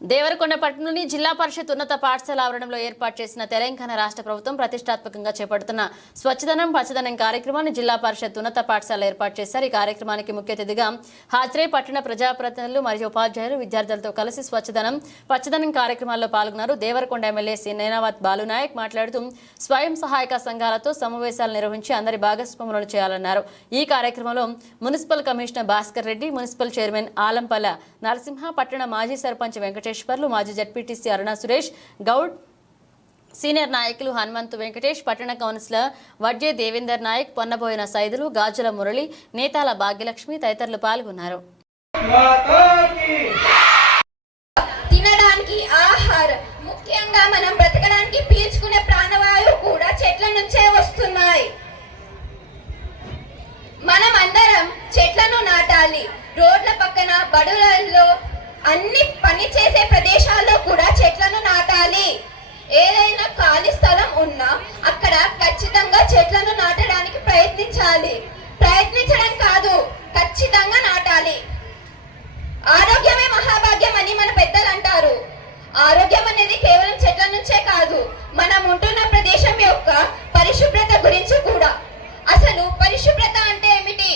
దేవరకొండ పట్టణంలోని జిల్లా పరిషత్ ఉన్నత పాఠశాల ఆవరణంలో ఏర్పాటు చేసిన తెలంగాణ రాష్ట్ర ప్రభుత్వం ప్రతిష్టాత్మకంగా చేపడుతున్న స్వచ్ఛదనం పచ్చదనం కార్యక్రమాన్ని జిల్లా పరిషత్ ఉన్నత పాఠశాల ఏర్పాటు చేశారు। ఈ కార్యక్రమానికి ముఖ్య అతిథిగా హాజరై పట్టణ ప్రజాప్రతినిధులు మరియు ఉపాధ్యాయులు విద్యార్థులతో కలిసి స్వచ్ఛదనం పచ్చదనం కార్యక్రమాల్లో పాల్గొన్నారు। దేవరకొండ ఎమ్మెల్యే నేనావత్ బాలునాయక్ మాట్లాడుతూ స్వయం సహాయక సంఘాలతో సమావేశాలు నిర్వహించి అందరి భాగస్వాములను చేయాలన్నారు। ఈ కార్యక్రమంలో municipal commissioner Bhaskar Reddy, municipal chairman Alampalla Narasimha, పట్టణ మాజీ సర్పంచ్ వెంకటేశ్వర్లు, మాజీ జడ్పీటీసీ అరుణ సురేష్ గౌడ్, సీనియర్ నాయకులు హనుమంతు వెంకటేష్, పట్టణ కౌన్సిలర్ వడ్జే దేవేందర్ నాయక్, పొన్నబోయిన సైదులు, గాజుల మురళి, నేతాల భాగ్యలక్ష్మి తదితరులు పాల్గొన్నారు। తినడానికి ఆహారం, ముఖ్యంగా మనం బ్రతకడానికి పీల్చుకునే ప్రాణవాయువు కూడా చెట్ల నుంచే వస్తున్నాయి। మనం అందరం చెట్లను నాటాలి। రోడ్ల పక్కన, బడులలో, అన్ని పని చేసే ప్రదేశాల్లో కూడా చెట్లను నాటాలి। ఏదైనా ఖాళీ స్థలం ఉన్నా అక్కడ ఖచ్చితంగా చెట్లను నాటడానికి ప్రయత్నించాలి। ప్రయత్నించడం కాదు, ఖచ్చితంగా నాటాలి। ఆరోగ్యమే మహాభాగ్యం అని మన పెద్దలు అంటారు। ఆరోగ్యం అనేది కేవలం చెట్ల నుంచే కాదు, మనం ఉంటున్న ప్రదేశం యొక్క పరిశుభ్రత గురించి కూడా। అసలు పరిశుభ్రత అంటే ఏమిటి?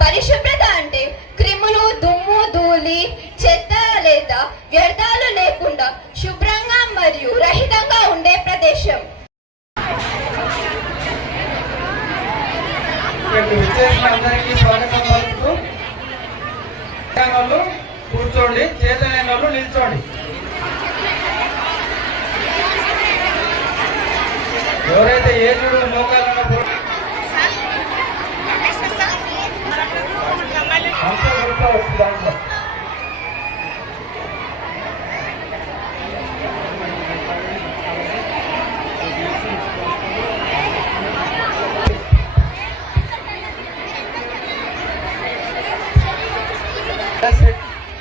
పరిశుభ్రత అంటే క్రిములు, దుమ్ము, ధూళి, చెత్త లేదా వ్యర్థాలు లేకుండా శుభ్రంగా మరియు రహితంగా ఉండే ప్రదేశం। కూర్చోండి, చేతనైన వాళ్ళు నిల్చోండి। ఎవరైతే ఏజుడు మోకాలను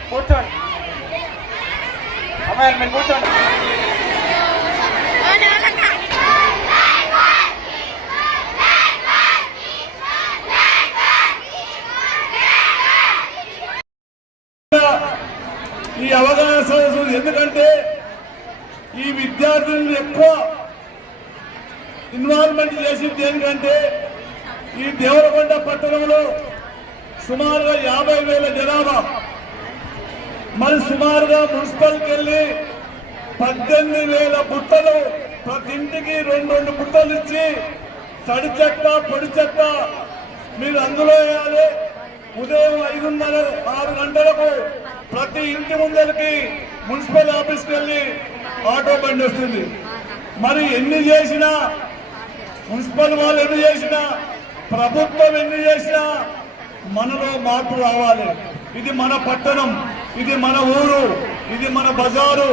కూర్చోండి, అమ్మాయిలు మీరు కూర్చోండి। ఈ అవగాహన సదస్సులు ఎందుకంటే ఈ విద్యార్థులను ఎక్కువ ఇన్వాల్వ్మెంట్ చేసింది దేనికంటే ఈ దేవరకొండ పట్టణంలో సుమారుగా 50,000 జనాభా, మరి సుమారుగా మున్సిపల్కి వెళ్ళి 18,000 బుట్టలు, ప్రతి ఇంటికి 2 బుట్టలు ఇచ్చి తడి చెత్త, పొడి చెత్త మీరు అందులో వేయాలి। ఉదయం 5:30-6 గంటలకు ప్రతి ఇంటి ముందరికి మున్సిపల్ ఆఫీస్కి వెళ్ళి ఆటో బండి వస్తుంది। మరి ఎన్ని చేసినా, మున్సిపల్ వాళ్ళు ఎన్ని చేసినా, ప్రభుత్వం ఎన్ని చేసినా మనలో మార్పు రావాలి। ఇది మన పట్టణం, ఇది మన ఊరు, ఇది మన బజారు,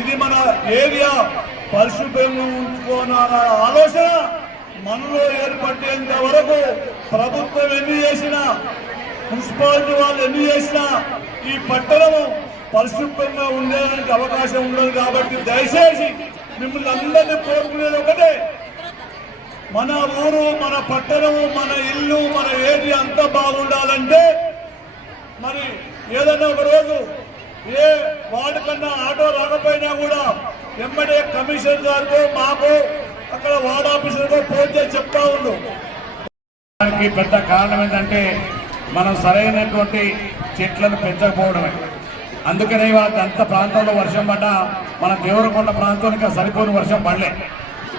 ఇది మన ఏరియా పరిశుభ్రంగా ఉంచుకోవాలన్న ఆలోచన మనలో ఏర్పడేంత వరకు ప్రభుత్వం ఎన్ని చేసినా, మున్సిపాలిటీ వాళ్ళు ఎన్ని చేసినా ఈ పట్టణము పరిశుభ్రంగా ఉండేదానికి అవకాశం ఉండదు। కాబట్టి దయచేసి మిమ్మల్ని అందరినీ కోరుకునేది ఒకటే, మన ఊరు, మన పట్టణము, మన ఇల్లు, మన ఏరియా అంతా బాగుండాలంటే మరి ఏదన్నా ఒక రోజు ఏ వార్డు కన్నా ఆటో రాకపోయినా కూడా వెంబడే కమిషనర్ గారితో, మాకు అక్కడ వార్డు ఆఫీసర్తో ఫోన్ చేసి చెప్తా ఉండు। దానికి పెద్ద కారణం ఏంటంటే మనం సరైనటువంటి చెట్లను పెంచకపోవడమే। అందుకనే వాళ్ళకి అంత ప్రాంతంలో వర్షం పడ్డా మన దేవరకొండ ప్రాంతానికి సరిపోని వర్షం పడలే।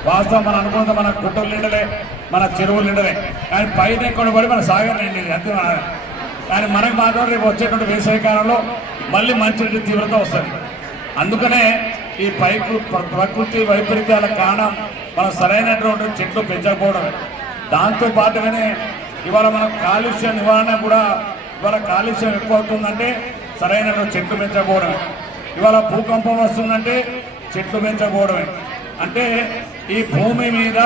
వాస్తవం మనం అనుకున్నది మన గుట్టలు నిండలే, మన చెరువులు నిండలే, కానీ పైన ఎక్కడ పడి మన సాగర్ నిండింది అంతే। కానీ మనకు మాత్రం రేపు వచ్చేటువంటి వేసవి కాలంలో మళ్ళీ మంచి తీవ్రత వస్తుంది। అందుకనే ఈ ప్రకృతి వైపరీత్యాలకు కారణం మనం సరైనటువంటి చెట్లు పెంచకపోవడం। దాంతో పాటుగానే ఇవాళ మనం కాలుష్య నివారణ కూడా, ఇవాళ కాలుష్యం ఎక్కువ అవుతుందంటే సరైనటువంటి చెట్లు పెంచకపోవడమే। ఇవాళ భూకంపం వస్తుందంటే చెట్లు పెంచకపోవడమే। అంటే ఈ భూమి మీద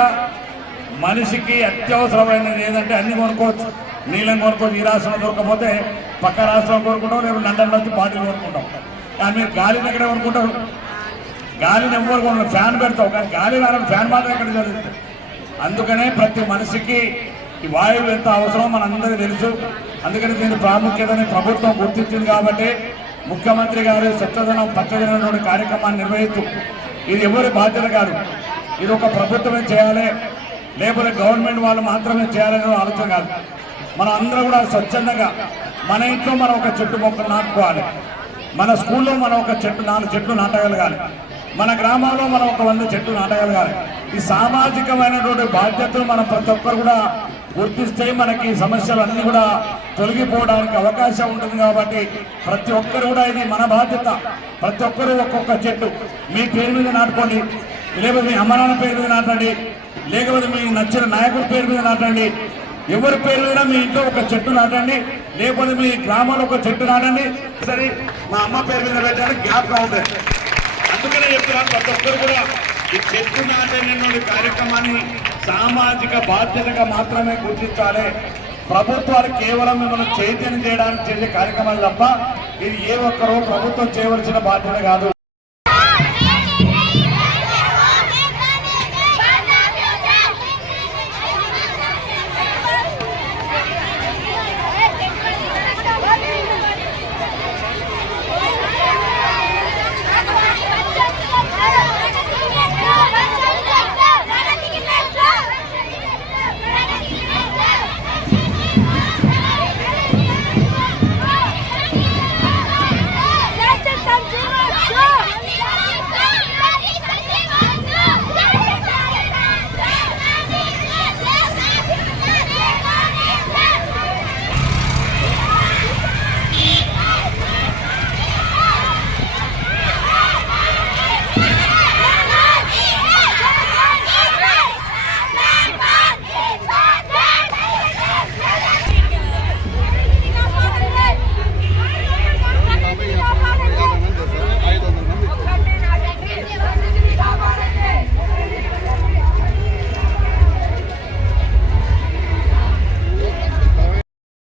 మనిషికి అత్యవసరమైనది ఏదంటే అన్ని కొనుక్కోవచ్చు, నీళ్ళని కొనుక్కోవచ్చు। ఈ రాష్ట్రంలో దొరకపోతే పక్క రాష్ట్రంలో కొనుక్కుంటాం, లేదా లండన్ నుంచి బాటిల్ కొనుక్కుంటాం। కానీ మీరు గాలిని ఎక్కడ కొనుక్కుంటారు? గాలిని ఎవరు కొనుక్కుంటారు? ఫ్యాన్ పెడతావు, కానీ గాలి రావడం ఫ్యాన్ మాత్రం ఎక్కడ జరుగుతుంది। అందుకనే ప్రతి మనిషికి ఈ వాయువు ఎంత అవసరం మనందరికీ తెలుసు। అందుకని దీని ప్రాముఖ్యతని ప్రభుత్వం గుర్తించింది కాబట్టి ముఖ్యమంత్రి గారు స్వచ్ఛదనం పచ్చదనం కార్యక్రమాన్ని నిర్వహిస్తూ ఇది ఎవరి బాధ్యత కాదు, ఇది ఒక ప్రభుత్వమే చేయాలి లేకపోతే గవర్నమెంట్ వాళ్ళు మాత్రమే చేయాలనే ఆలోచన కాదు. మనం అందరూ కూడా స్వచ్ఛందంగా మన ఇంట్లో మనం ఒక చెట్టు మొక్కలు నాటుకోవాలి, మన స్కూల్లో మనం ఒక చెట్టు 4 చెట్లు నాటగలగాలి, మన గ్రామంలో మనం ఒక 100 చెట్లు నాటగలగాలి. ఈ సామాజికమైనటువంటి బాధ్యతలు మనం ప్రతి ఒక్కరు కూడా గుర్తిస్తే మనకి సమస్యలన్నీ కూడా తొలగిపోవడానికి అవకాశం ఉంటుంది. కాబట్టి ప్రతి ఒక్కరు కూడా ఇది మన బాధ్యత. ప్రతి ఒక్కరు ఒక్కొక్క చెట్టు మీ పేరు మీద నాటుకోండి, లేకపోతే మీ అమ్మనాన్న పేరు మీద నాటండి, లేకపోతే మీ నచ్చిన నాయకుడి పేరు మీద నాటండి. ఎవరి పేరు మీద మీ ఇంట్లో ఒక చెట్టు నాటండి, లేకపోతే మీ గ్రామంలో ఒక చెట్టు నాటండి. సరే మా అమ్మ పేరు మీద పెట్టడానికి గ్యాప్గా ఉంటుంది. అందుకనే చెప్తున్నాను ప్రతి ఒక్కరు కూడా ఈ చెట్టు నాటనే కార్యక్రమాన్ని సామాజిక బాధ్యతగా మాత్రమే గుర్తించాలి. ప్రభుత్వాలు కేవలం మిమ్మల్ని చైతన్యం చేయడానికి చేసే కార్యక్రమాలు తప్ప ఇది ఏ ఒక్కరూ ప్రభుత్వం చేయవలసిన బాధ్యత కాదు.